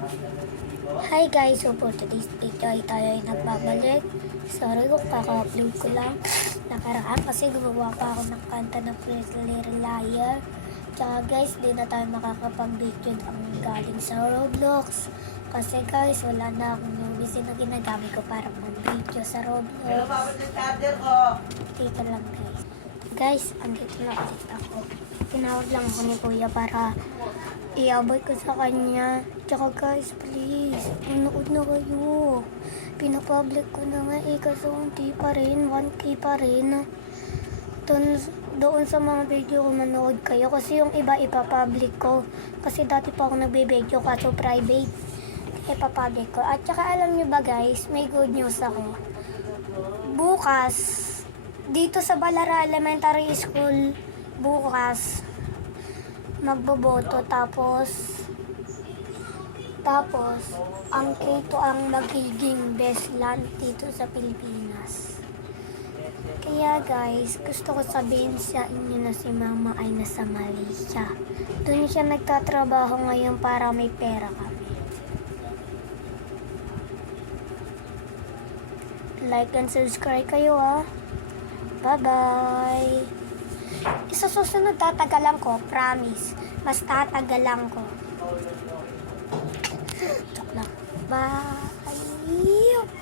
Hi guys, so for today's video ay tayo ay nagbabalik. Sorry kung kaka-upload ko lang nakaraan kasi gumawa pa ako ng kanta ng Pretty Little Liar. Tsaka guys, di na tayo makakapag-video ang galing sa Roblox. Kasi guys, wala na akong nubisin na ginagamit ko para mag-video sa Roblox. Dito lang guys. Guys, andito na ulit ako. Tinawag lang ako ni Kuya para iabot ko sa kanya. Tsaka guys, please, manood na kayo. Pinapublic ko na nga kasi hindi pa rin, 1K pa rin. Doon sa mga video ko manood kayo kasi yung iba ipapublic ko. Kasi dati pa ako nagbe-video kaso private. Ipapublic ko. At tsaka alam nyo ba guys, may good news ako. Bukas, dito sa Balara Elementary School, bukas, magboboto tapos ang K2 ang magiging best land dito sa Pilipinas. Kaya guys, gusto ko sabihin sa inyo na si Mama ay nasa Malaysia. Doon siya nagtatrabaho ngayon para may pera kami. Like and subscribe kayo Bye-bye! Sa susunod tatagalan ko, promise. Mas tatagalan ko. Joke lang. Bye!